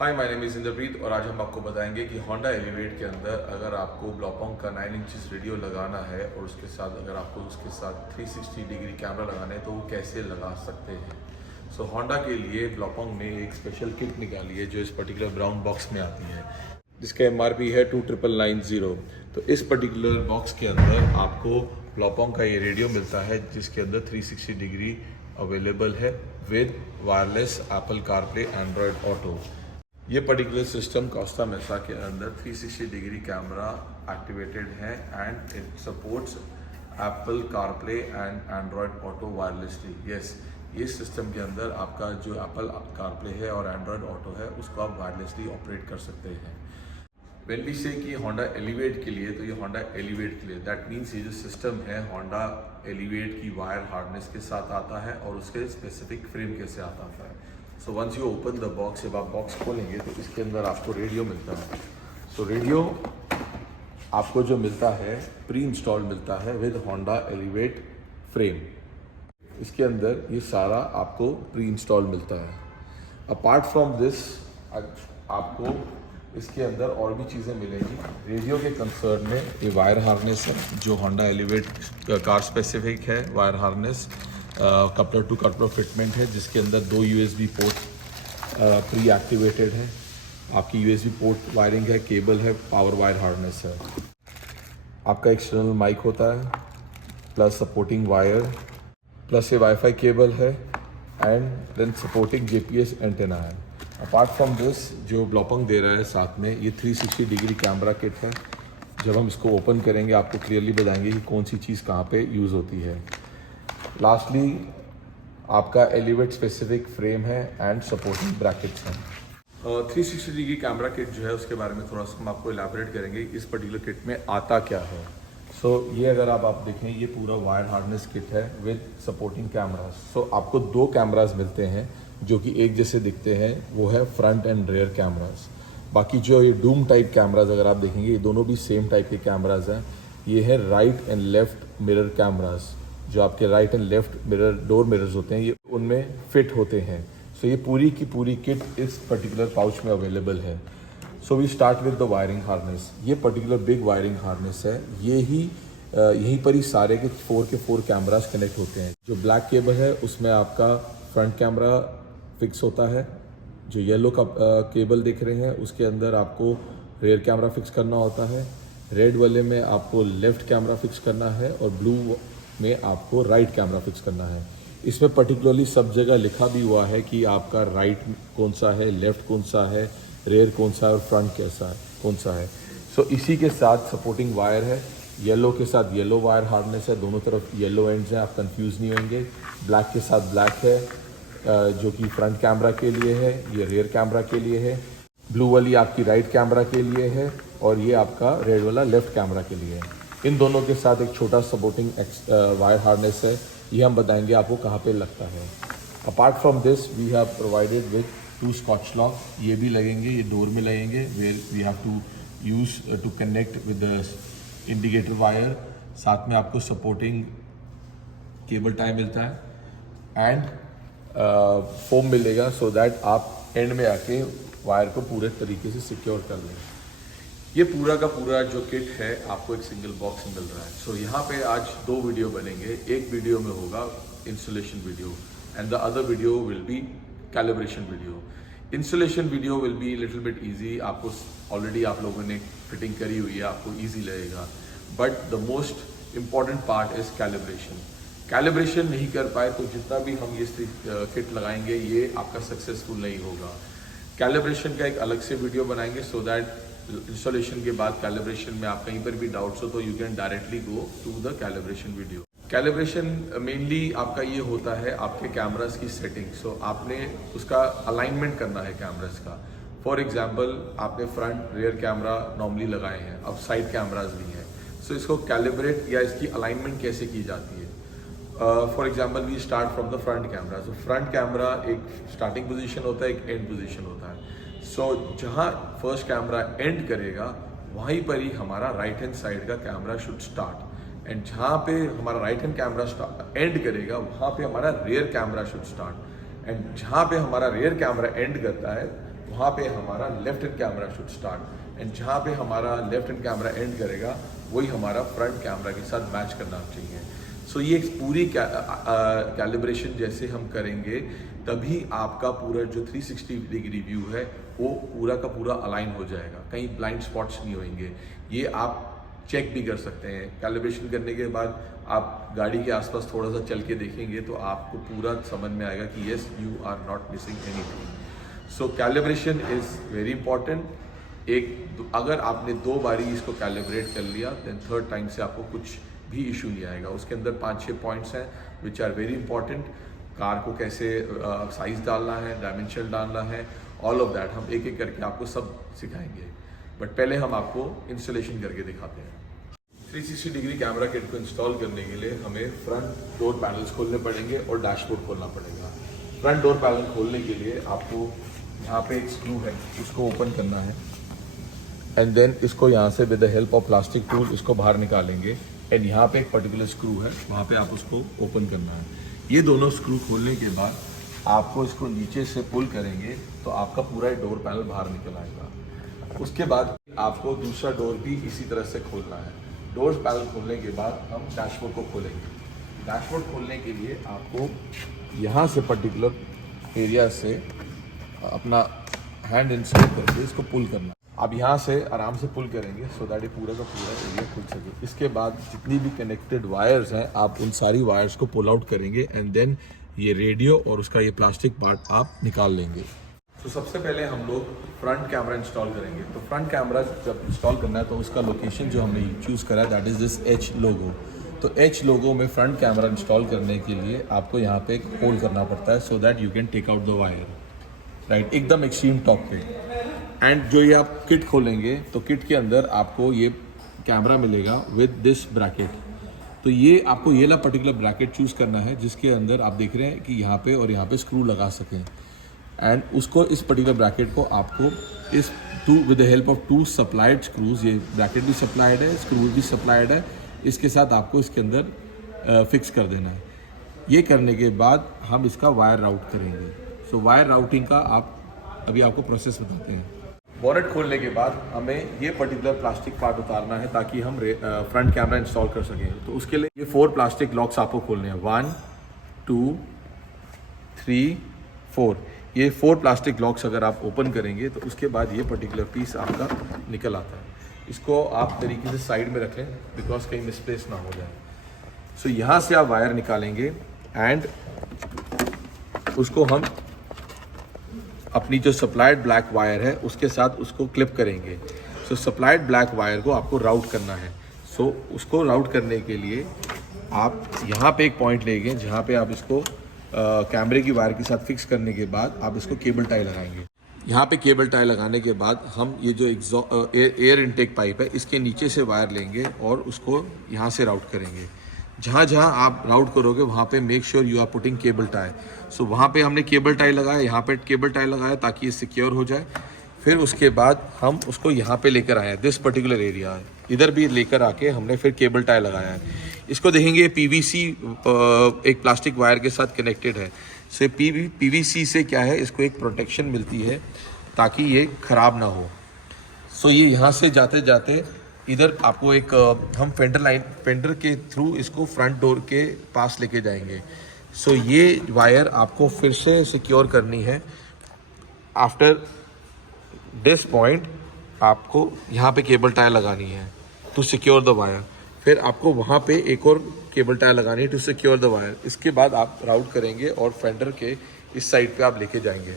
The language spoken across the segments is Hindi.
Hi, my name is Inderpreet और आज हम आपको बताएंगे कि होंडा एलिवेट के अंदर अगर आपको ब्लॉपोंग का 9 इंचेस रेडियो लगाना है और उसके साथ अगर आपको उसके साथ 360 डिग्री कैमरा लगाना है तो वो कैसे लगा सकते हैं। सो होंडा के लिए ब्लॉपोंग ने एक स्पेशल किट निकाली है जो इस पर्टिकुलर ब्राउन बॉक्स में आती है, जिसका MRP है 2990। तो इस पर्टिकुलर बॉक्स के अंदर आपको ब्लॉपोंग का ये रेडियो मिलता है जिसके अंदर 360 डिग्री अवेलेबल है with wireless Apple CarPlay Android auto. ये पर्टिकुलर सिस्टम कोस्टा मेसा के अंदर 360 डिग्री कैमरा एक्टिवेटेड है and it supports Apple CarPlay and Android auto wirelessly. Yes, ये सिस्टम के अंदर आपका जो एप्पल कारप्ले है और एंड्रॉयड ऑटो है उसको आप वायरलेसली ऑपरेट कर सकते हैं। व्हेन वी से कि होंडा एलिवेट के लिए, तो ये होंडा एलिवेट के लिए दैट मीन्स ये जो सिस्टम है होंडा एलिवेट की वायर हार्नेस के साथ आता है और उसके स्पेसिफिक फ्रेम के साथ आता है। So once you open the box, जब आप बॉक्स खोलेंगे तो इसके अंदर आपको रेडियो मिलता है। सो रेडियो आपको जो मिलता है प्री इंस्टॉल मिलता है विद होंडा एलिवेट फ्रेम। इसके अंदर ये सारा आपको प्री इंस्टॉल मिलता है। अपार्ट फ्रॉम दिस आपको इसके अंदर और भी चीज़ें मिलेंगी। रेडियो के कंसर्न में ये वायर हार्नेस है जो होंडा एलिवेट कार स्पेसिफिक है। Wire harness coupler to coupler fitment है जिसके अंदर 2 USB पोर्ट प्री एक्टिवेटेड है। आपकी USB पोर्ट वायरिंग है, केबल है, पावर वायर हार्नेस है। आपका एक्सटर्नल माइक होता है प्लस सपोर्टिंग वायर, प्लस ये वाईफाई केबल है and then supporting GPS antenna है। अपार्ट फ्रॉम दिस जो ब्लॉपोंग दे रहा है साथ में ये 360 डिग्री कैमरा किट है। जब हम इसको ओपन करेंगे आपको क्लियरली बताएंगे कि कौन सी चीज़ कहाँ पे यूज़ होती है। लास्टली आपका एलिवेट स्पेसिफिक फ्रेम है एंड सपोर्टिंग ब्रैकेट्स हैं। 360 डिग्री कैमरा किट जो है उसके बारे में थोड़ा सा हम आपको इलाबोरेट करेंगे इस पर्टिकुलर किट में आता क्या है। सो ये अगर आप देखें ये पूरा वायर हार्नेस किट है विद सपोर्टिंग कैमरास। सो आपको 2 कैमरास मिलते हैं जो कि एक जैसे दिखते हैं, वो है फ्रंट एंड रेयर कैमरास। बाकी जो ये डूम टाइप कैमरास अगर आप देखेंगे ये दोनों भी सेम टाइप के कैमरास हैं। ये है right and left mirror cameras. जो आपके right and left mirror door mirrors होते हैं ये उनमें फिट होते हैं। सो ये पूरी की पूरी किट इस पर्टिकुलर पाउच में अवेलेबल है। So we start with the wiring harness. ये पर्टिकुलर बिग वायरिंग हार्नेस है। यहीं पर ही सारे के 4 कैमरास कनेक्ट होते हैं। जो ब्लैक केबल है उसमें आपका फ्रंट कैमरा फिक्स होता है। जो येलो का केबल देख रहे हैं उसके अंदर आपको रेयर कैमरा फिक्स करना होता है। रेड वाले में आपको लेफ्ट कैमरा फिक्स करना है और ब्लू में आपको राइट कैमरा फिक्स करना है। इसमें पर्टिकुलरली सब जगह लिखा भी हुआ है कि आपका राइट कौन सा है, लेफ्ट कौन सा है, रेयर कौन सा है और फ्रंट कैसा है कौन सा है। सो इसी के साथ सपोर्टिंग वायर है। येलो के साथ येलो वायर हार्नेस है, दोनों तरफ येलो एंड्स हैं, आप कंफ्यूज नहीं होंगे। ब्लैक के साथ ब्लैक है जो कि फ्रंट कैमरा के लिए है, ये रेयर कैमरा के लिए है। ब्लू वाली आपकी राइट कैमरा के लिए है और ये आपका रेड वाला लेफ्ट कैमरा के लिए है। इन दोनों के साथ एक छोटा सपोर्टिंग वायर हार्नेस है, ये हम बताएंगे आपको कहाँ पे लगता है। Apart from this we have provided with 2 scotch lock. ये भी लगेंगे, ये डोर में लगेंगे where we have to use to connect with the indicator wire. साथ में आपको सपोर्टिंग केबल टाई मिलता है एंड फोम मिलेगा सो दैट आप एंड में आके वायर को पूरे तरीके से सिक्योर कर लें। ये पूरा का पूरा जो किट है आपको एक सिंगल बॉक्स में मिल रहा है। सो यहाँ पे आज 2 वीडियो बनेंगे। एक वीडियो में होगा installation video and the other video will be calibration video. Installation video will be little bit easy. आपको ऑलरेडी आप लोगों ने फिटिंग करी हुई है, आपको ईजी लगेगा। But the most important part is calibration. Calibration नहीं कर पाए तो जितना भी हम ये किट लगाएंगे ये आपका सक्सेसफुल नहीं होगा। कैलिब्रेशन का एक अलग से वीडियो बनाएंगे सो दैट इंस्टॉलेशन के बाद कैलिब्रेशन में आप कहीं पर भी डाउट्स हो तो you can directly go to the calibration video. Calibration mainly आपका ये होता है आपके कैमरास की सेटिंग। सो आपने उसका अलाइनमेंट करना है कैमरास का। फॉर एग्जांपल आपने फ्रंट रेयर कैमरा नॉर्मली लगाए हैं, अब साइड कैमरास भी हैं। सो इसको कैलिब्रेट या इसकी अलाइनमेंट कैसे की जाती है। For example we start from the front camera. So front camera एक स्टार्टिंग पोजीशन होता है, एक एंड पोजीशन होता है। सो जहाँ फर्स्ट कैमरा एंड करेगा वहीं पर ही हमारा राइट हैंड साइड का कैमरा शुड स्टार्ट एंड जहाँ पे हमारा राइट हैंड कैमरा एंड करेगा वहाँ पे हमारा rare camera should start and जहाँ पे हमारा रेयर कैमरा एंड करता है वहाँ पे हमारा left hand camera should start, and जहाँ पे हमारा लेफ्ट हैंड कैमरा एंड करेगा वही हमारा फ्रंट कैमरा के साथ मैच करना चाहिए। सो ये पूरी कैलिब्रेशन जैसे हम करेंगे तभी आपका पूरा जो 360 डिग्री व्यू है वो पूरा का पूरा अलाइन हो जाएगा, कहीं ब्लाइंड स्पॉट्स नहीं होंगे। ये आप चेक भी कर सकते हैं। कैलिब्रेशन करने के बाद आप गाड़ी के आसपास थोड़ा सा चल के देखेंगे तो आपको पूरा समझ में आएगा कि yes you are not missing anything. So calibration is very important. अगर आपने 2 बारी इसको कैलिब्रेट कर लिया देन थर्ड टाइम से आपको कुछ भी इशू नहीं आएगा। उसके अंदर 5-6 पॉइंट्स हैं which are very important. Car को कैसे साइज़ डालना है, डायमेंशन डालना है, ऑल ऑफ दैट हम एक एक करके आपको सब सिखाएंगे। बट पहले हम आपको इंस्टॉलेशन करके दिखाते हैं। 360 डिग्री कैमरा किट को इंस्टॉल करने के लिए हमें फ्रंट डोर पैनल्स खोलने पड़ेंगे और डैशबोर्ड खोलना पड़ेगा। फ्रंट डोर पैनल खोलने के लिए आपको यहाँ पे एक स्क्रू है, उसको ओपन करना है, एंड देन इसको यहाँ से with the help of plastic tool इसको बाहर निकालेंगे, एंड यहाँ पे एक पर्टिकुलर स्क्रू है, वहाँ पे आप उसको ओपन करना है। ये दोनों स्क्रू खोलने के बाद आपको इसको नीचे से पुल करेंगे तो आपका पूरा डोर पैनल बाहर निकल आएगा। उसके बाद आपको दूसरा डोर भी इसी तरह से खोलना है। डोर पैनल खोलने के बाद हम डैशबोर्ड को खोलेंगे। डैशबोर्ड खोलने के लिए आपको यहाँ से पर्टिकुलर एरिया से अपना हैंड इंसर्ट करके इसको पुल करना। आप यहाँ से आराम से पुल करेंगे सो दैट ये पूरा का पूरा एरिया खुल सके। इसके बाद जितनी भी कनेक्टेड वायर्स हैं आप उन सारी वायर्स को पुल आउट करेंगे, एंड देन ये रेडियो और उसका ये प्लास्टिक पार्ट आप निकाल लेंगे। तो सबसे पहले हम लोग फ्रंट कैमरा इंस्टॉल करेंगे। तो फ्रंट कैमरा जब इंस्टॉल करना है तो उसका लोकेशन जो हमने चूज़ करा है दैट इज़ दिस एच लोगो। तो एच लोगो में फ्रंट कैमरा इंस्टॉल करने के लिए आपको यहाँ पे एक होल करना पड़ता है so that you can take out the wire, right, एकदम एक्सट्रीम टॉप पे। एंड जो ये आप किट खोलेंगे तो किट के अंदर आपको ये कैमरा मिलेगा विद दिस ब्रैकेट। तो ये आपको ये वाला पर्टिकुलर ब्रैकेट चूज़ करना है जिसके अंदर आप देख रहे हैं कि यहाँ पे और यहाँ पे स्क्रू लगा सकें, एंड उसको इस पर्टिकुलर ब्रैकेट को आपको इस with the help of 2 supplied screws, ये ब्रैकेट भी सप्लाइड है, स्क्रू भी सप्लाइड है, इसके साथ आपको इसके अंदर फिक्स कर देना है। ये करने के बाद हम इसका वायर राउट करेंगे। सो वायर राउटिंग का अभी आपको प्रोसेस बताते हैं। बॉनेट खोलने के बाद हमें ये पर्टिकुलर प्लास्टिक पार्ट उतारना है ताकि हम फ्रंट कैमरा इंस्टॉल कर सकें। तो उसके लिए ये 4 प्लास्टिक लॉक्स आपको खोलने हैं, 1 2 3 4। ये 4 प्लास्टिक लॉक्स अगर आप ओपन करेंगे तो उसके बाद ये पर्टिकुलर पीस आपका निकल आता है। इसको आप तरीके से साइड में रखें बिकॉज कहीं मिसप्लेस ना हो जाए। सो यहाँ से आप वायर निकालेंगे एंड उसको हम अपनी जो सप्लाइड ब्लैक वायर है उसके साथ उसको क्लिप करेंगे। सो सप्लाइड ब्लैक वायर को आपको राउट करना है। सो उसको राउट करने के लिए आप यहाँ पे एक पॉइंट लेंगे जहाँ पे आप इसको कैमरे की वायर के साथ फिक्स करने के बाद आप इसको केबल टाई लगाएंगे। यहाँ पे केबल टाई लगाने के बाद हम ये जो एयर इनटेक पाइप है इसके नीचे से वायर लेंगे और उसको यहाँ से राउट करेंगे। जहाँ जहाँ आप राउट करोगे वहाँ पे make sure you are putting cable tie. So वहाँ पे हमने केबल टाई लगाया, यहाँ पे केबल टाई लगाया ताकि ये सिक्योर हो जाए। फिर उसके बाद हम उसको यहाँ पे लेकर आए हैं, दिस पर्टिकुलर एरिया है, इधर भी लेकर आके हमने फिर केबल टाई लगाया है। इसको देखेंगे पीवीसी एक प्लास्टिक वायर के साथ कनेक्टेड है। सो पीवीसी से क्या है, इसको एक प्रोटेक्शन मिलती है ताकि ये ख़राब ना हो। सो ये यहाँ से जाते जाते इधर आपको एक हम फेंडर के थ्रू इसको फ्रंट डोर के पास लेके जाएंगे। सो ये वायर आपको फिर से सिक्योर करनी है। आफ्टर दिस पॉइंट आपको यहाँ पे केबल टाई लगानी है टू सिक्योर द वायर। फिर आपको वहाँ पे एक और केबल टाई लगानी है टू सिक्योर द वायर। इसके बाद आप राउट करेंगे और फेंडर के इस साइड पे आप लेके जाएंगे।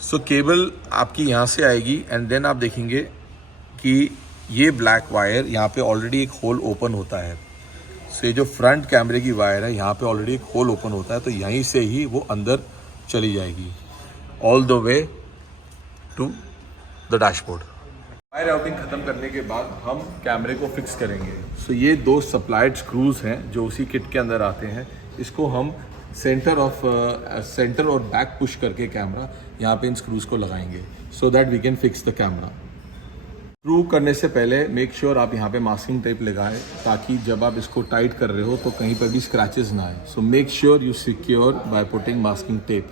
सो केबल आपकी यहाँ से आएगी एंड देन आप देखेंगे कि ये ब्लैक वायर यहाँ पे ऑलरेडी एक होल ओपन होता है। सो ये जो फ्रंट कैमरे की वायर है यहाँ पे ऑलरेडी एक होल ओपन होता है, तो यहीं से ही वो अंदर चली जाएगी all the way to the dashboard. Wire routing ख़त्म करने के बाद हम कैमरे को फिक्स करेंगे। सो ये 2 सप्लाइड स्क्रूज हैं जो उसी किट के अंदर आते हैं। इसको हम सेंटर और बैक पुश करके कैमरा यहाँ पे इन स्क्रूज को लगाएंगे so that we can fix the camera. Screw करने से पहले मेक श्योर आप यहाँ पे मास्किंग टेप लगाएं ताकि जब आप इसको टाइट कर रहे हो तो कहीं पर भी स्क्रैचेस ना आए। So make sure you secure by putting masking tape.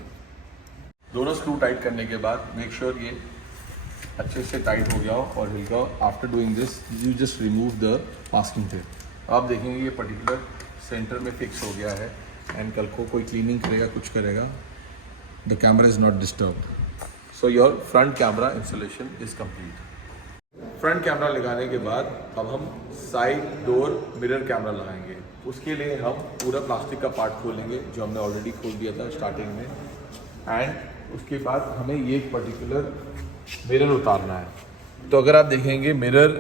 दोनों स्क्रू टाइट करने के बाद मेक श्योर ये अच्छे से टाइट हो गया हो और हिल गया हो। After doing this you just remove the masking tape. आप देखेंगे ये पर्टिकुलर सेंटर में फिक्स हो गया है एंड कल को कोई क्लीनिंग करेगा कुछ करेगा the camera is not disturb. So your front camera installation is complete. Front camera लगाने के बाद अब हम साइड डोर मिरर कैमरा लगाएंगे। उसके लिए हम पूरा प्लास्टिक का पार्ट खोलेंगे जो हमने ऑलरेडी खोल दिया था स्टार्टिंग में, एंड उसके बाद हमें ये एक पर्टिकुलर मिरर उतारना है। तो अगर आप देखेंगे मिरर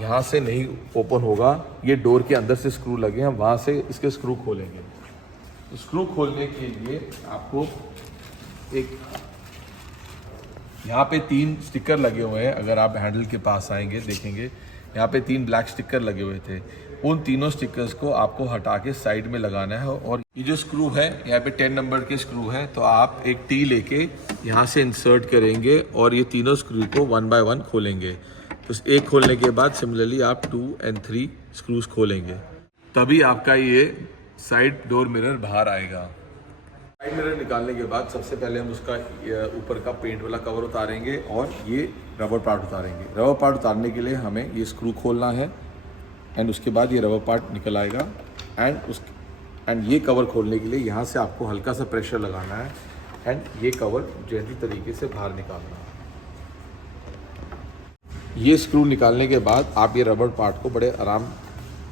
यहाँ से नहीं ओपन होगा, ये डोर के अंदर से स्क्रू लगे हैं, वहाँ से इसके स्क्रू खोलेंगे। तो स्क्रू खोलने के लिए आपको एक यहाँ पे 3 स्टिकर लगे हुए हैं। अगर आप हैंडल के पास आएंगे देखेंगे यहाँ पे 3 ब्लैक स्टिकर लगे हुए थे। उन तीनों स्टिकर्स को आपको हटा के साइड में लगाना है और ये जो स्क्रू है यहाँ पे 10 नंबर के स्क्रू है, तो आप एक टी लेके यहाँ से इंसर्ट करेंगे और ये तीनों स्क्रू को 1 बाय 1 खोलेंगे। तो एक खोलने के बाद सिमिलरली आप 2 और 3 स्क्रूज खोलेंगे, तभी आपका ये साइड डोर मिरर बाहर आएगा। साइड मिरर निकालने के बाद सबसे पहले हम उसका ऊपर का पेंट वाला कवर उतारेंगे और ये रबर पार्ट उतारेंगे। रबर पार्ट उतारने के लिए हमें ये स्क्रू खोलना है एंड उसके बाद ये रबर पार्ट निकल आएगा एंड ये कवर खोलने के लिए यहाँ से आपको हल्का सा प्रेशर लगाना है एंड ये कवर जेंटली तरीके से बाहर निकालना है। ये स्क्रू निकालने के बाद आप ये रबर पार्ट को बड़े आराम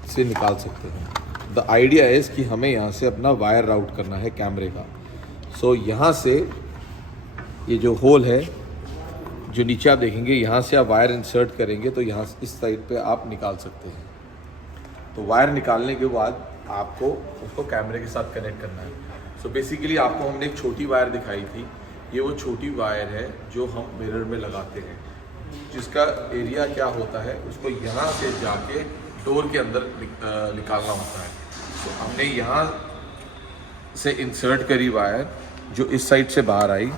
से निकाल सकते हैं। द आइडिया इज़ कि हमें यहाँ से अपना वायर राउट करना है कैमरे का। सो यहाँ से ये जो होल है जो नीचे आप देखेंगे, यहाँ से आप वायर इंसर्ट करेंगे तो यहाँ इस साइड पे आप निकाल सकते हैं। तो वायर निकालने के बाद आपको उसको कैमरे के साथ कनेक्ट करना है। सो बेसिकली आपको हमने एक छोटी वायर दिखाई थी, ये वो छोटी वायर है जो हम मिरर में लगाते हैं, जिसका एरिया क्या होता है उसको यहाँ से जाके डोर के अंदर निकालना होता है। तो हमने यहाँ से इंसर्ट करी वायर जो इस साइड से बाहर आई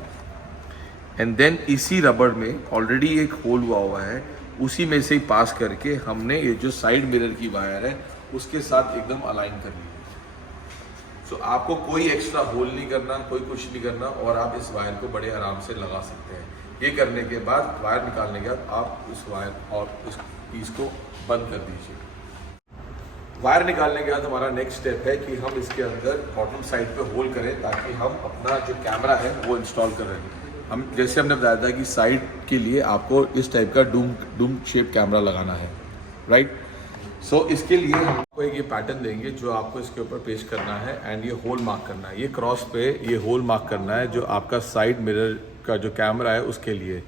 एंड देन इसी रबर में ऑलरेडी एक होल हुआ है, उसी में से ही पास करके हमने ये जो साइड मिरर की वायर है उसके साथ एकदम अलाइन कर ली। सो आपको कोई एक्स्ट्रा होल नहीं करना, कोई कुछ नहीं करना और आप इस वायर को बड़े आराम से लगा सकते हैं। ये करने के बाद वायर निकालने के बाद आप इस वायर और इस पीस को बंद कर दीजिए। वायर निकालने के बाद हमारा नेक्स्ट स्टेप है कि हम इसके अंदर बॉटम साइड पे होल करें ताकि हम अपना जो कैमरा है वो इंस्टॉल कर रहे हैं। हम जैसे हमने बताया था कि साइड के लिए आपको इस टाइप का डूम शेप कैमरा लगाना है, राइट। सो इसके लिए हम आपको एक ये पैटर्न देंगे जो आपको इसके ऊपर पेश करना है एंड ये होल मार्क करना है। ये क्रॉस पे ये होल मार्क करना है जो आपका साइड मिरर का जो कैमरा है उसके लिए।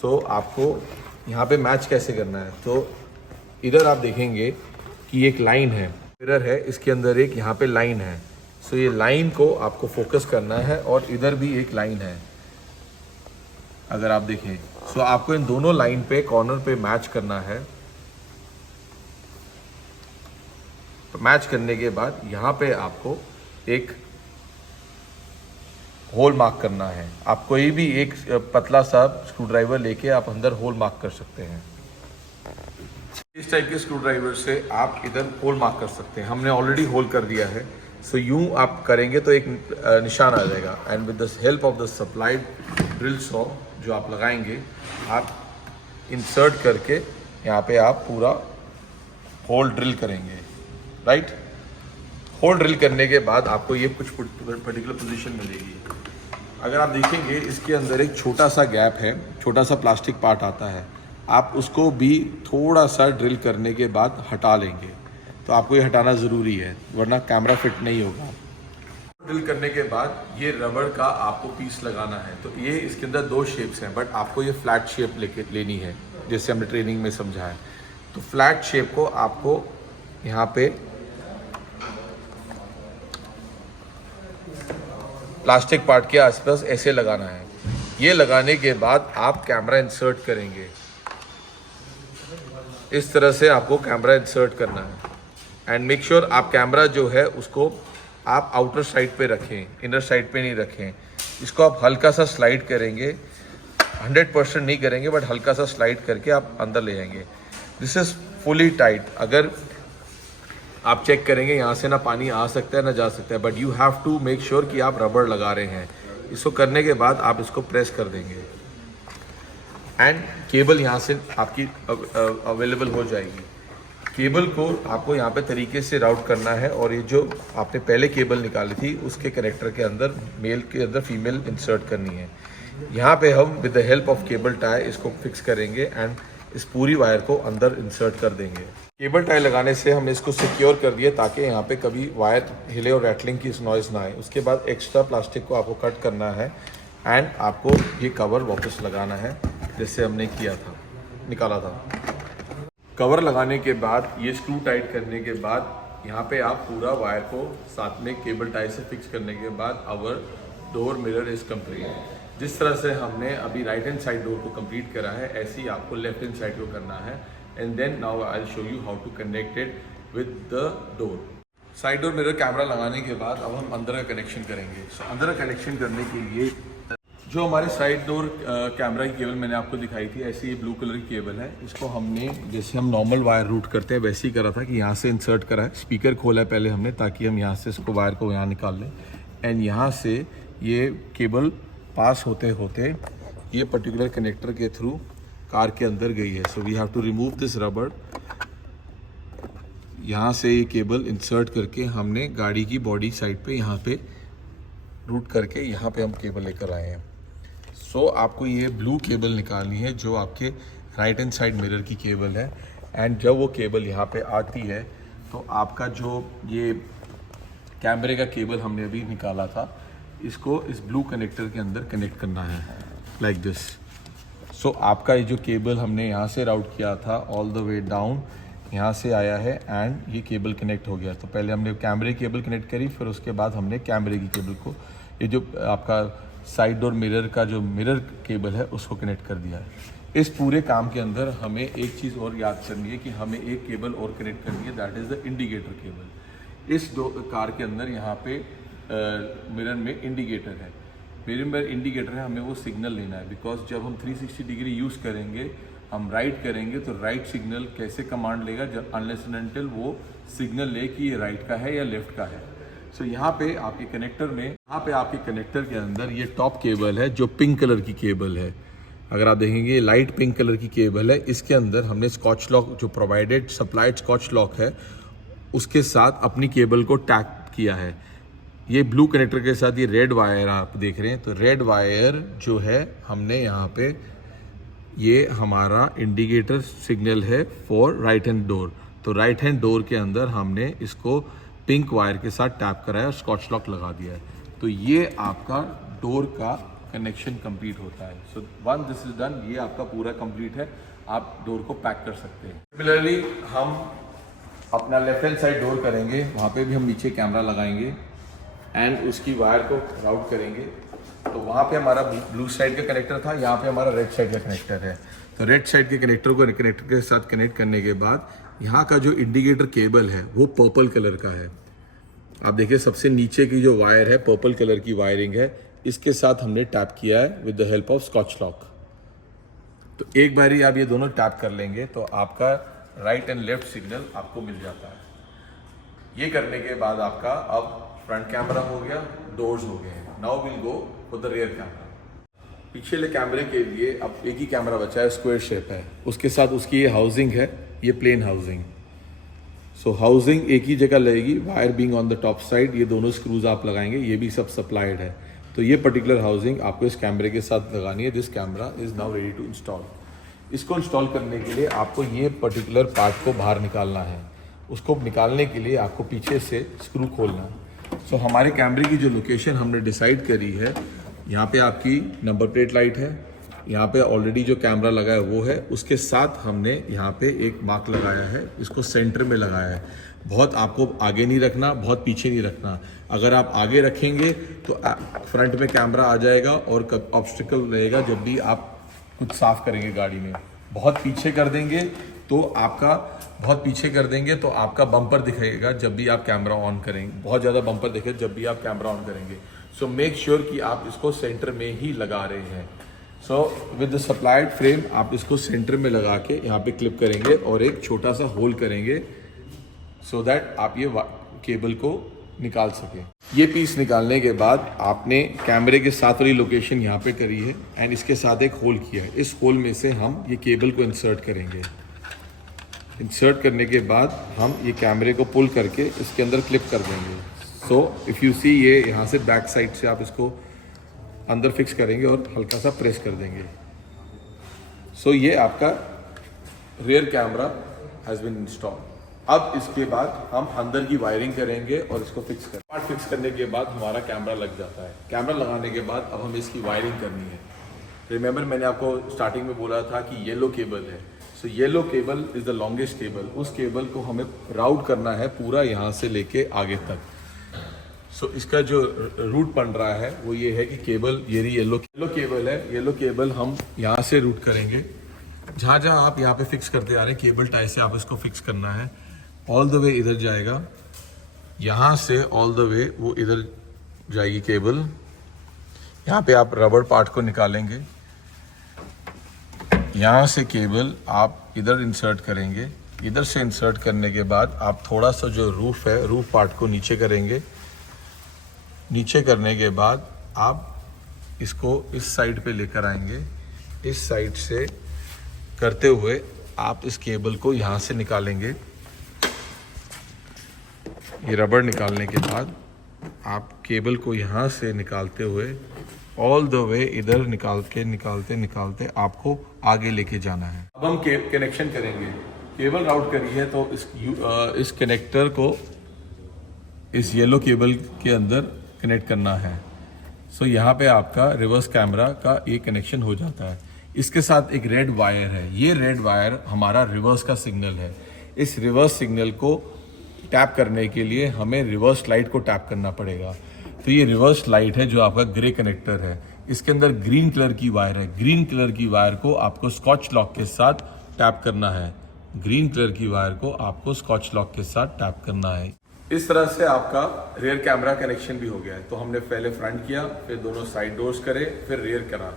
सो आपको यहाँ पे मैच कैसे करना है, तो इधर आप देखेंगे कि एक लाइन है, मिरर है, इसके अंदर एक यहाँ पे लाइन है। सो ये लाइन को आपको फोकस करना है और इधर भी एक लाइन है अगर आप देखें। सो आपको इन दोनों लाइन पे कॉर्नर पे मैच करना है। तो मैच करने के बाद यहाँ पे आपको एक होल मार्क करना है। आप कोई भी एक पतला सा स्क्रू ड्राइवर लेके आप अंदर होल मार्क कर सकते हैं। इस टाइप के स्क्रू ड्राइवर से आप इधर होल मार्क कर सकते हैं। हमने ऑलरेडी होल कर दिया है। सो यूं आप करेंगे तो एक निशान आ जाएगा and with the help of the supplied drill saw जो आप लगाएंगे, आप इंसर्ट करके यहाँ पे आप पूरा होल ड्रिल करेंगे, राइट। होल ड्रिल करने के बाद आपको ये कुछ पर्टिकुलर पोजीशन मिलेगी। अगर आप देखेंगे इसके अंदर एक छोटा सा गैप है, छोटा सा प्लास्टिक पार्ट आता है, आप उसको भी थोड़ा सा ड्रिल करने के बाद हटा लेंगे। तो आपको ये हटाना ज़रूरी है वरना कैमरा फिट नहीं होगा। ड्रिल करने के बाद ये रबड़ का आपको पीस लगाना है। तो ये इसके अंदर 2 शेप्स हैं, बट आपको ये फ्लैट शेप लेनी है जैसे हमने ट्रेनिंग में समझा है। तो फ्लैट शेप को आपको यहाँ पे प्लास्टिक पार्ट के आसपास ऐसे लगाना है। ये लगाने के बाद आप कैमरा इंसर्ट करेंगे। इस तरह से आपको कैमरा इंसर्ट करना है एंड मेक श्योर आप कैमरा जो है उसको आप आउटर साइड पे रखें, इनर साइड पे नहीं रखें। इसको आप हल्का सा स्लाइड करेंगे, 100% नहीं करेंगे बट हल्का सा स्लाइड करके आप अंदर ले जाएंगे। This is fully tight. अगर आप चेक करेंगे यहाँ से ना पानी आ सकता है ना जा सकता है, but you have to make sure कि आप रबड़ लगा रहे हैं। इसको करने के बाद आप इसको प्रेस कर देंगे एंड केबल यहाँ से आपकी अवेलेबल हो जाएगी। केबल को आपको यहाँ पे तरीके से राउट करना है और ये जो आपने पहले केबल निकाली थी उसके कनेक्टर के अंदर मेल के अंदर फीमेल इंसर्ट करनी है। यहाँ पे हम with the help of cable tie इसको फिक्स करेंगे एंड इस पूरी वायर को अंदर इंसर्ट कर देंगे। केबल टाई लगाने से हमने इसको सिक्योर कर दिया ताकि यहाँ पे कभी वायर हिले और रैटलिंग की नॉइज़ ना आए। उसके बाद एक्स्ट्रा प्लास्टिक को आपको कट करना है एंड आपको ये कवर वापस लगाना है जैसे हमने किया था, निकाला था। कवर लगाने के बाद ये स्क्रू टाइट करने के बाद यहाँ पे आप पूरा वायर को साथ में केबल टाई से फिक्स करने के बाद our door mirror is complete. जिस तरह से हमने अभी राइट हैंड साइड डोर को कंप्लीट करा है ऐसे ही आपको लेफ्ट हैंड साइड को करना है। And then now I will show you how to connect it with the door. Side door mirror camera लगाने के बाद अब हम अंदर का कनेक्शन करेंगे। अंदर का कनेक्शन करने के लिए जो हमारे साइड डोर कैमरा की केबल मैंने आपको दिखाई थी, ऐसी ये ब्लू कलर की केबल है। इसको हमने जैसे हम नॉर्मल वायर रूट करते हैं वैसे ही करा था कि यहाँ से इंसर्ट करा है, स्पीकर खोला है पहले हमने ताकि हम यहाँ से इसको वायर को यहाँ निकाल लें एंड यहाँ से ये केबल पास होते होते ये पर्टिकुलर कनेक्टर के थ्रू कार के अंदर गई है। So we have to remove this rubber. यहाँ से ये केबल इंसर्ट करके हमने गाड़ी की बॉडी साइड पे यहाँ पे रूट करके यहाँ पे हम केबल लेकर आए हैं। सो आपको ये ब्लू केबल निकालनी है जो आपके राइट हैंड साइड मिरर की केबल है एंड जब वो केबल यहाँ पे आती है तो आपका जो ये कैमरे का केबल हमने अभी निकाला था इसको इस ब्लू कनेक्टर के अंदर कनेक्ट करना है लाइक दिस। सो आपका ये जो केबल हमने यहाँ से राउट किया था ऑल द वे डाउन यहाँ से आया है एंड ये केबल कनेक्ट हो गया। तो पहले हमने कैमरे की केबल कनेक्ट करी, फिर उसके बाद हमने कैमरे की केबल को ये जो आपका साइड डोर मिरर का जो मिरर केबल है उसको कनेक्ट कर दिया है। इस पूरे काम के अंदर हमें एक चीज़ और याद करनी है कि हमें एक केबल और कनेक्ट करनी है, that is the indicator cable. इस कार के अंदर यहाँ पे मिरर में इंडिकेटर है, मिरर में इंडिकेटर है, हमें वो सिग्नल लेना है बिकॉज जब हम 360 डिग्री यूज़ करेंगे, हम राइट करेंगे तो राइट सिग्नल कैसे कमांड लेगा जब अनलेस एंड अनटिल वो सिग्नल ले कि ये राइट का है या लेफ्ट का है। सो यहाँ पे आपके कनेक्टर में, यहाँ पे आपके कनेक्टर के अंदर ये टॉप केबल है जो पिंक कलर की केबल है। अगर आप देखेंगे लाइट पिंक कलर की केबल है, इसके अंदर हमने स्कॉच लॉक जो प्रोवाइडेड सप्लाइड स्कॉच लॉक है उसके साथ अपनी केबल को टैग किया है। ये ब्लू कनेक्टर के साथ ये रेड वायर आप देख रहे हैं, तो रेड वायर जो है हमने यहाँ पे ये हमारा इंडिकेटर सिग्नल है फॉर राइट हैंड डोर। तो राइट हैंड डोर के अंदर हमने इसको पिंक वायर के साथ टैप कराया और स्कॉच लॉक लगा दिया है। तो ये आपका डोर का कनेक्शन कंप्लीट होता है। So one this is done, ये आपका पूरा कंप्लीट है, आप डोर को पैक कर सकते हैं। सिमिलरली हम अपना लेफ्ट हैंड साइड डोर करेंगे, वहाँ पे भी हम नीचे कैमरा लगाएंगे एंड उसकी वायर को राउट करेंगे। तो वहाँ पे हमारा ब्लू साइड का कनेक्टर था, यहाँ पे हमारा रेड साइड का कनेक्टर है। तो रेड साइड के कनेक्टर को कनेक्टर के साथ कनेक्ट करने के बाद यहाँ का जो इंडिकेटर केबल है वो पर्पल कलर का है। आप देखिए सबसे नीचे की जो वायर है पर्पल कलर की वायरिंग है, इसके साथ हमने टैप किया है with the help of scotch lock. तो एक बारी आप ये दोनों टैप कर लेंगे तो आपका राइट एंड लेफ्ट सिग्नल आपको मिल जाता है। ये करने के बाद आपका अब फ्रंट कैमरा हो गया, डोर्स हो गए। Now will go for the rear camera. पीछे वाले कैमरे के लिए अब एक ही कैमरा बचा है, स्क्वायर शेप है, उसके साथ उसकी ये हाउसिंग है, ये प्लेन हाउसिंग। सो हाउसिंग एक ही जगह लगेगी, wire being on the top side, ये दोनों स्क्रूज आप लगाएंगे, ये भी सब सप्लाइड है। तो ये पर्टिकुलर हाउसिंग आपको इस कैमरे के साथ लगानी है। This camera is now ready to install. इसको इंस्टॉल करने के लिए आपको ये पर्टिकुलर पार्ट को बाहर निकालना है। उसको निकालने के लिए आपको पीछे से स्क्रू खोलना है। सो हमारे कैमरे की जो लोकेशन हमने डिसाइड करी है, यहाँ पे आपकी नंबर प्लेट लाइट है, यहाँ पे ऑलरेडी जो कैमरा लगा है वो है, उसके साथ हमने यहाँ पे एक मार्क लगाया है, इसको सेंटर में लगाया है। बहुत आपको आगे नहीं रखना, बहुत पीछे नहीं रखना। अगर आप आगे रखेंगे तो फ्रंट में कैमरा आ जाएगा और ऑब्स्टिकल रहेगा जब भी आप कुछ साफ करेंगे गाड़ी में। बहुत पीछे कर देंगे तो आपका बम्पर दिखेगा जब भी आप कैमरा ऑन करेंगे, बहुत ज़्यादा बम्पर दिखेगा जब भी आप कैमरा ऑन करेंगे। सो मेक श्योर कि आप इसको सेंटर में ही लगा रहे हैं। So with the supplied frame आप इसको सेंटर में लगा के यहाँ पे क्लिप करेंगे और एक छोटा सा होल करेंगे सो दैट आप ये केबल को निकाल सकें। ये पीस निकालने के बाद आपने कैमरे के साथ वाली लोकेशन यहाँ पे करी है एंड इसके साथ एक होल किया है। इस होल में से हम ये केबल को इंसर्ट करेंगे। इंसर्ट करने के बाद हम ये कैमरे को पुल करके इसके अंदर क्लिप कर देंगे। सो इफ़ यू सी, ये यहाँ से बैक साइड से आप इसको अंदर फिक्स करेंगे और हल्का सा प्रेस कर देंगे। सो ये आपका rear camera has been install. अब इसके बाद हम अंदर की वायरिंग करेंगे और इसको फिक्स करेंगे। पार्ट फिक्स करने के बाद हमारा कैमरा लग जाता है। कैमरा लगाने के बाद अब हमें इसकी वायरिंग करनी है। रिमेंबर मैंने आपको स्टार्टिंग में बोला था कि येलो केबल है। So yellow cable is the longest cable. उस केबल को हमें राउट करना है पूरा यहाँ से लेके आगे तक। सो इसका जो रूट बन रहा है वो ये है कि केबल, ये येलो केबल है, येलो केबल हम यहाँ से रूट करेंगे। जहाँ जहाँ आप यहाँ पे फिक्स करते आ रहे हैं केबल टाई से आप इसको फिक्स करना है। ऑल द वे इधर जाएगा, यहाँ से ऑल द वे वो इधर जाएगी केबल। यहाँ पे आप रबड़ पार्ट को निकालेंगे। यहाँ से केबल आप इधर इंसर्ट करेंगे। इधर से इंसर्ट करने के बाद आप थोड़ा सा जो रूफ है, रूफ पार्ट को नीचे करेंगे। नीचे करने के बाद आप इसको इस साइड पे लेकर आएंगे। इस साइड से करते हुए आप इस केबल को यहाँ से निकालेंगे। ये रबड़ निकालने के बाद आप केबल को यहाँ से निकालते हुए ऑल द वे इधर निकालते आपको आगे लेके जाना है। अब हम कनेक्शन करेंगे। केबल राउट करी है तो इस कनेक्टर को इस येलो केबल के अंदर कनेक्ट करना है। सो यहाँ पे आपका रिवर्स कैमरा का ये कनेक्शन हो जाता है। इसके साथ एक रेड वायर है। ये रेड वायर हमारा रिवर्स का सिग्नल है। इस रिवर्स सिग्नल को टैप करने के लिए हमें रिवर्स लाइट को टैप करना पड़ेगा। तो ये रिवर्स लाइट है जो आपका ग्रे कनेक्टर है। इसके अंदर ग्रीन कलर की वायर है। ग्रीन कलर की वायर को आपको स्कॉच लॉक के साथ टैप करना है। ग्रीन कलर की वायर को आपको स्कॉच लॉक के साथ टैप करना है। इस तरह से आपका रियर कैमरा कनेक्शन भी हो गया है। तो हमने पहले फ्रंट किया, फिर दोनों साइड डोर्स करे, फिर रियर करा।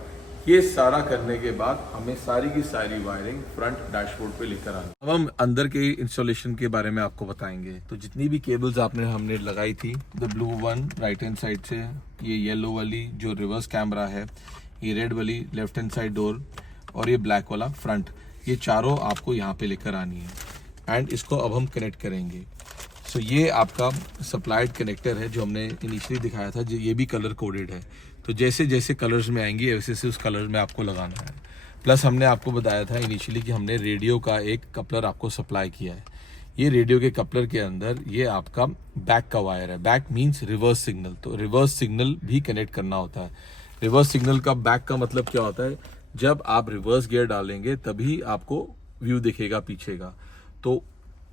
ये सारा करने के बाद हमें सारी की सारी वायरिंग फ्रंट डैशबोर्ड पे लेकर आनी। अब हम अंदर के इंस्टॉलेशन के बारे में आपको बताएंगे। तो जितनी भी केबल्स हमने लगाई थी, the blue one right hand side से, ये येलो वाली जो रिवर्स कैमरा है, ये रेड वाली लेफ्ट हैंड साइड डोर और ये ब्लैक वाला फ्रंट, ये चारों आपको यहाँ पे लेकर आनी है एंड इसको अब हम कनेक्ट करेंगे। सो ये आपका सप्लाइड कनेक्टर है जो हमने इनिशियली दिखाया था। ये भी कलर कोडेड है। तो जैसे जैसे कलर्स में आएंगे वैसे वैसे उस कलर में आपको लगाना है। प्लस हमने आपको बताया था इनिशियली कि हमने रेडियो का एक कपलर आपको सप्लाई किया है। ये रेडियो के कपलर के अंदर ये आपका बैक का वायर है। Back means reverse signal. तो रिवर्स सिग्नल भी कनेक्ट करना होता है। रिवर्स सिग्नल का बैक का मतलब क्या होता है? जब आप रिवर्स गियर डालेंगे तभी आपको व्यू दिखेगा पीछे का। तो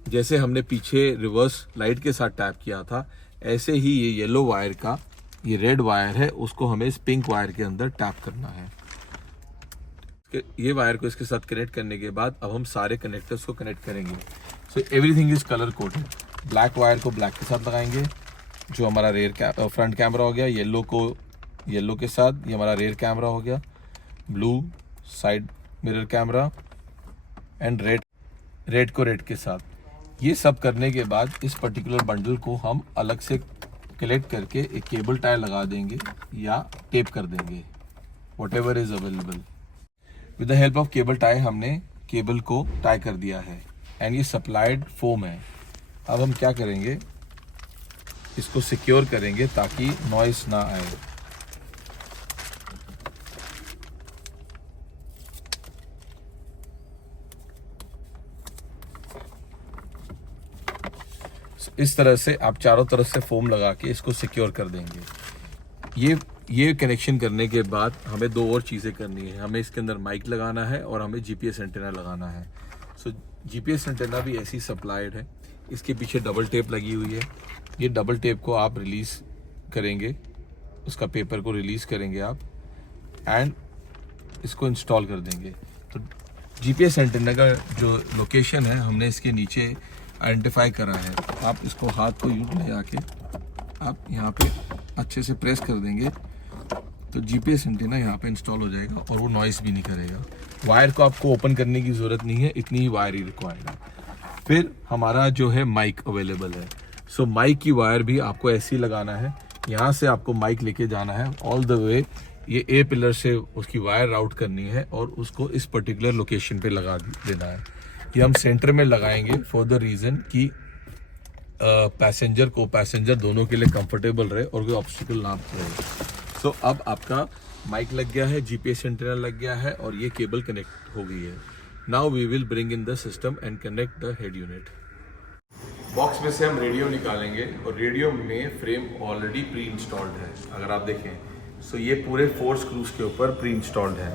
जैसे हमने पीछे रिवर्स लाइट के साथ टैप किया था, ऐसे ही ये येलो वायर का ये रेड वायर है, उसको हमें इस पिंक वायर के अंदर टैप करना है। ये वायर को इसके साथ कनेक्ट करने के बाद अब हम सारे कनेक्टर्स को कनेक्ट करेंगे। So everything is colour coded. Black wire को ब्लैक के साथ लगाएंगे जो हमारा फ्रंट कैमरा हो गया। येलो को येलो के साथ ये हमारा रेयर कैमरा हो गया। Blue side mirror camera and red को रेड के साथ। ये सब करने के बाद इस पर्टिकुलर बंडल को हम अलग से कलेक्ट करके एक केबल टाई लगा देंगे या टेप कर देंगे, whatever is available. With the help of cable tie हमने केबल को टाई कर दिया है एंड ये सप्लाइड फोम है। अब हम क्या करेंगे, इसको सिक्योर करेंगे ताकि नॉइस ना आए। इस तरह से आप चारों तरफ से फोम लगा के इसको सिक्योर कर देंगे। ये कनेक्शन करने के बाद हमें दो और चीज़ें करनी है। हमें इसके अंदर माइक लगाना है और हमें जीपीएस एंटेना लगाना है। सो जीपीएस एंटेना भी ऐसी सप्लाइड है। इसके पीछे डबल टेप लगी हुई है। ये डबल टेप को आप रिलीज़ करेंगे, उसका पेपर को रिलीज़ करेंगे आप एंड इसको इंस्टॉल कर देंगे। तो जीपीएस एंटेना का जो लोकेशन है हमने इसके नीचे आइडेंटिफाई करा है। आप इसको हाथ को यूँ ले आके आप यहाँ पे अच्छे से प्रेस कर देंगे तो जीपीएस एंटीना यहाँ पे इंस्टॉल हो जाएगा और वो नॉइस भी नहीं करेगा। वायर को आपको ओपन करने की ज़रूरत नहीं है, इतनी ही वायर ही रिक्वायर्ड है। फिर हमारा जो है माइक अवेलेबल है। सो माइक की वायर भी आपको ऐसे ही लगाना है। यहाँ से आपको माइक लेके जाना है ऑल द वे, ये ए पिलर से उसकी वायर राउट करनी है और उसको इस पर्टिकुलर लोकेशन पे लगा देना है। ये हम सेंटर में लगाएंगे फॉर द रीज़न कि पैसेंजर दोनों के लिए कंफर्टेबल रहे और कोई ऑब्स्टिकल ना रहे। सो अब आपका माइक लग गया है, जीपीएस एंटीना लग गया है और ये केबल कनेक्ट हो गई है। Now we will bring in the system and connect the head unit. Box में से हम रेडियो निकालेंगे और रेडियो में फ्रेम ऑलरेडी प्री इंस्टॉल्ड है। अगर आप देखें सो ये पूरे 4 स्क्रूज के ऊपर प्री इंस्टॉल्ड है।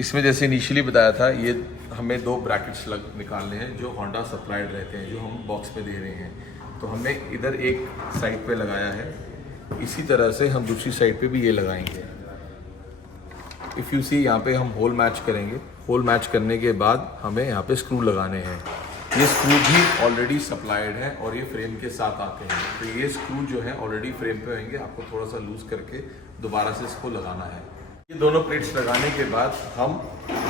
इसमें जैसे इनिशियली बताया था, ये हमें 2 ब्रैकेट्स निकालने हैं जो होंडा सप्लाइड रहते हैं, जो हम बॉक्स में दे रहे हैं। तो हमने इधर एक साइड पे लगाया है, इसी तरह से हम दूसरी साइड पे भी ये लगाएंगे। इफ़ यू सी, यहाँ पे हम होल मैच करेंगे। होल मैच करने के बाद हमें यहाँ पे स्क्रू लगाने हैं। ये स्क्रू भी ऑलरेडी सप्लाइड है और ये फ्रेम के साथ आते हैं। तो ये स्क्रू जो है ऑलरेडी फ्रेम पे होंगे, आपको थोड़ा सा लूज करके दोबारा से इसको लगाना है। ये दोनों प्लेट्स लगाने के बाद हम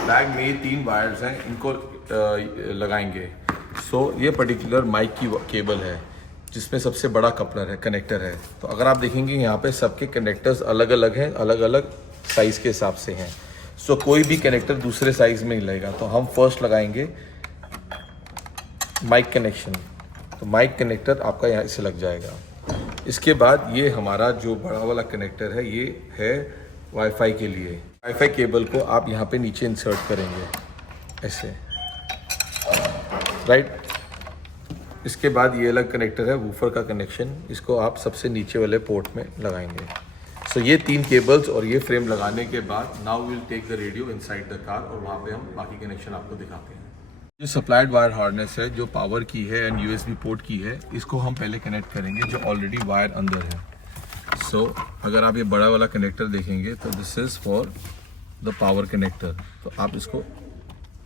बैग में ये 3 वायर्स हैं, इनको लगाएंगे। सो ये पर्टिकुलर माइक की केबल है जिसमें सबसे बड़ा कपलर है, कनेक्टर है। तो अगर आप देखेंगे यहाँ पे सबके कनेक्टर्स अलग अलग हैं, अलग अलग साइज़ के हिसाब से हैं। सो कोई भी कनेक्टर दूसरे साइज़ में नहीं लगेगा। तो हम फर्स्ट लगाएंगे माइक कनेक्शन। तो माइक कनेक्टर आपका यहाँ से लग जाएगा। इसके बाद ये हमारा जो बड़ा वाला कनेक्टर है, ये है वाईफाई के लिए। वाईफाई केबल को आप यहाँ पे नीचे इंसर्ट करेंगे ऐसे, राइट। इसके बाद ये अलग कनेक्टर है वूफर का कनेक्शन, इसको आप सबसे नीचे वाले पोर्ट में लगाएंगे। सो ये 3 केबल्स और ये फ्रेम लगाने के बाद now will take the radio inside the car और वहाँ पे हम बाकी कनेक्शन आपको दिखाते हैं। जो सप्लाइड वायर हार्नेस है, जो पावर की है एंड यूएसबी पोर्ट की है, इसको हम पहले कनेक्ट करेंगे जो ऑलरेडी वायर अंदर है। सो अगर आप ये बड़ा वाला कनेक्टर देखेंगे तो this is for the power connector. तो आप इसको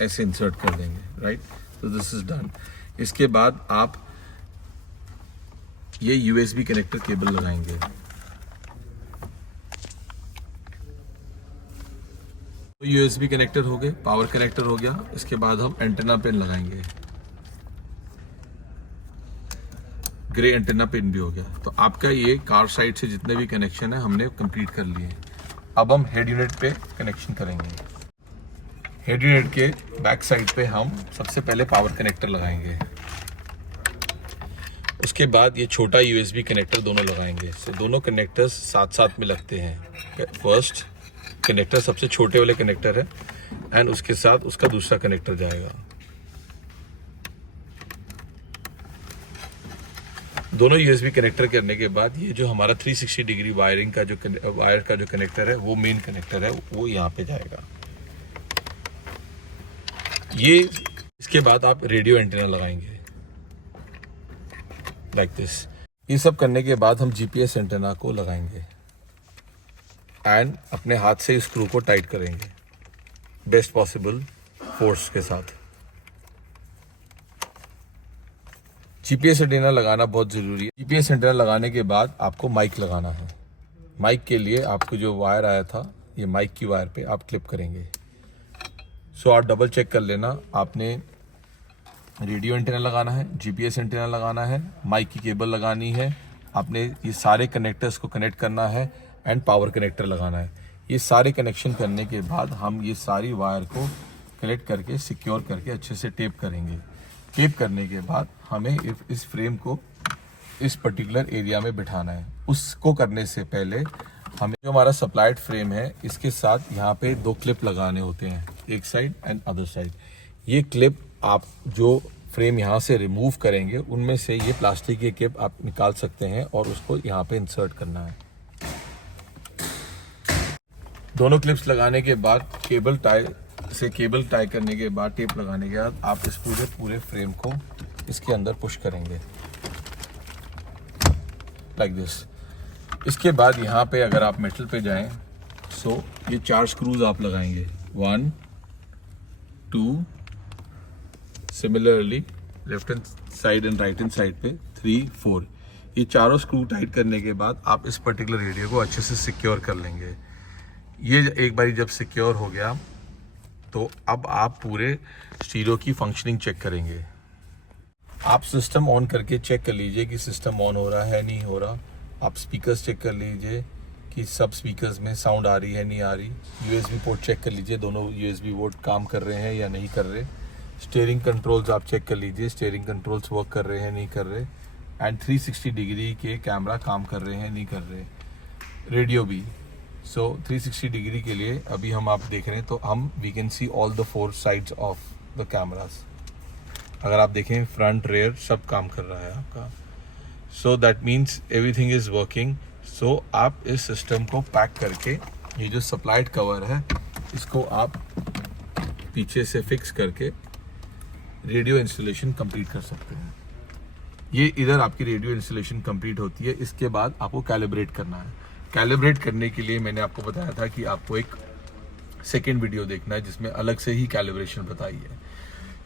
ऐसे इंसर्ट कर देंगे, राइट। तो दिस इज़ डन। इसके बाद आप ये यूएसबी कनेक्टर केबल लगाएंगे। तो यूएसबी कनेक्टर हो गए, पावर कनेक्टर हो गया। इसके बाद हम एंटेना पिन लगाएंगे, ग्रे एंटेना पिन भी हो गया। तो आपका ये कार साइड से जितने भी कनेक्शन है हमने कंप्लीट कर लिए। अब हम हेड यूनिट पे कनेक्शन करेंगे। हेड यूनिट के बैक साइड पे हम सबसे पहले पावर कनेक्टर लगाएंगे। उसके बाद ये छोटा यूएसबी कनेक्टर दोनों लगाएंगे। तो दोनों कनेक्टर्स साथ साथ में लगते हैं। फर्स्ट कनेक्टर सबसे छोटे वाले कनेक्टर है एंड उसके साथ उसका दूसरा कनेक्टर जाएगा। दोनों यूएसबी कनेक्टर करने के बाद ये जो हमारा 360 डिग्री वायर का जो कनेक्टर है, वो मेन कनेक्टर है, वो यहाँ पे जाएगा। ये इसके बाद आप रेडियो एंटीना लगाएंगे लाइक दिस। ये सब करने के बाद हम जीपीएस एंटीना को लगाएंगे एंड अपने हाथ से इस स्क्रू को टाइट करेंगे बेस्ट पॉसिबल फोर्स के साथ। जीपीएस एंटीना लगाना बहुत ज़रूरी है। जीपीएस एंटीना लगाने के बाद आपको माइक लगाना है। माइक के लिए आपको जो वायर आया था, ये माइक की वायर पे आप क्लिप करेंगे। सो आप डबल चेक कर लेना, आपने रेडियो एंटीना लगाना है, जीपीएस एंटीना लगाना है, माइक की केबल लगानी है, आपने ये सारे कनेक्टर्स को कनेक्ट करना है एंड पावर कनेक्टर लगाना है। ये सारे कनेक्शन करने के बाद हम ये सारी वायर को कनेक्ट करके सिक्योर करके अच्छे से टेप करेंगे। टेप करने के बाद हमें इस फ्रेम को इस पर्टिकुलर एरिया में बिठाना है। उसको करने से पहले हमें जो हमारा सप्लाइड फ्रेम है, इसके साथ यहाँ पे 2 क्लिप लगाने होते हैं, एक साइड एंड अदर साइड। ये क्लिप आप जो फ्रेम यहाँ से रिमूव करेंगे, उनमें से ये प्लास्टिक की क्लिप आप निकाल सकते हैं और उसको यहाँ पे इंसर्ट करना है। दोनों क्लिप्स लगाने के बाद केबल टाई करने के बाद, टेप लगाने के बाद आप इस पूरे फ्रेम को इसके अंदर पुश करेंगे लाइक दिस। इसके बाद यहाँ पे अगर आप मेटल पे जाएं, सो ये 4 स्क्रूज आप लगाएंगे, 1 2, similarly left hand side and right hand side पे 3 4। ये चारों स्क्रू टाइट करने के बाद आप इस पर्टिकुलर रेडियो को अच्छे से सिक्योर कर लेंगे। ये एक बारी जब सिक्योर हो गया तो अब आप पूरे स्टीरियो की फंक्शनिंग चेक करेंगे। आप सिस्टम ऑन करके चेक कर लीजिए कि सिस्टम ऑन हो रहा है नहीं हो रहा। आप स्पीकर्स चेक कर लीजिए कि सब स्पीकर्स में साउंड आ रही है नहीं आ रही। यूएसबी पोर्ट चेक कर लीजिए, दोनों यूएसबी पोर्ट काम कर रहे हैं या नहीं कर रहे। स्टीयरिंग कंट्रोल्स आप चेक कर लीजिए, स्टीयरिंग कंट्रोल्स वर्क कर रहे हैं नहीं कर रहे। एंड 360 डिग्री के कैमरा काम कर रहे हैं नहीं कर रहे। रेडियो भी। सो 360 डिग्री के लिए अभी हम आप देख रहे हैं तो हम we can see all the 4 sides of the cameras. अगर आप देखें फ्रंट रेयर सब काम कर रहा है आपका। So that means everything is working. So आप इस सिस्टम को पैक करके, ये जो सप्लाइड कवर है इसको आप पीछे से फिक्स करके रेडियो इंस्टॉलेशन कंप्लीट कर सकते हैं। ये इधर आपकी रेडियो इंस्टॉलेशन कंप्लीट होती है। इसके बाद आपको कैलिब्रेट करना है। कैलिब्रेट करने के लिए मैंने आपको बताया था कि आपको एक सेकेंड वीडियो देखना है जिसमें अलग से ही कैलिब्रेशन बताई है।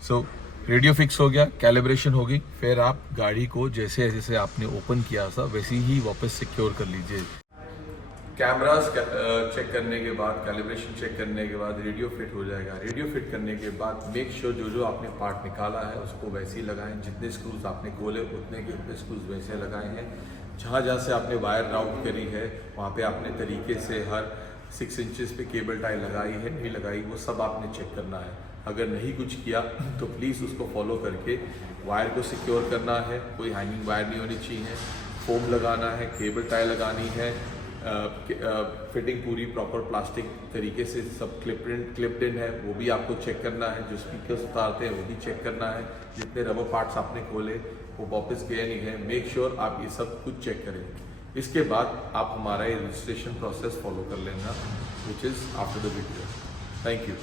सो रेडियो फिक्स हो गया, कैलिब्रेशन होगी, फिर आप गाड़ी को जैसे जैसे आपने ओपन किया था वैसे ही वापस सिक्योर कर लीजिए। कैमरास चेक करने के बाद, कैलिब्रेशन चेक करने के बाद रेडियो फिट हो जाएगा। रेडियो फिट करने के बाद मेक श्योर जो आपने पार्ट निकाला है उसको वैसे ही लगाएं। जितने स्क्रूज आपने खोले उतने के उतने स्क्रूज वैसे लगाए हैं। जहाँ जहाँ से आपने वायर राउट करी है वहाँ पे आपने तरीके से हर 6 इंचेस पे केबल टाई लगाई है नहीं लगाई, वो सब आपने चेक करना है। अगर नहीं कुछ किया तो प्लीज़ उसको फॉलो करके वायर को सिक्योर करना है। कोई हैंगिंग वायर नहीं होनी चाहिए। फोम लगाना है, केबल टाई लगानी है, फिटिंग पूरी प्रॉपर प्लास्टिक तरीके से सब क्लिप्ड इन है वो भी आपको चेक करना है। जो स्पीकर्स उतारते हैं वो भी चेक करना है। जितने रबर पार्ट्स आपने खोले वो वापस गए नहीं गए, मेक श्योर आप ये सब कुछ चेक करें। इसके बाद आप हमारा ये रजिस्ट्रेशन प्रोसेस फॉलो कर लेना, which is after the video. Thank you.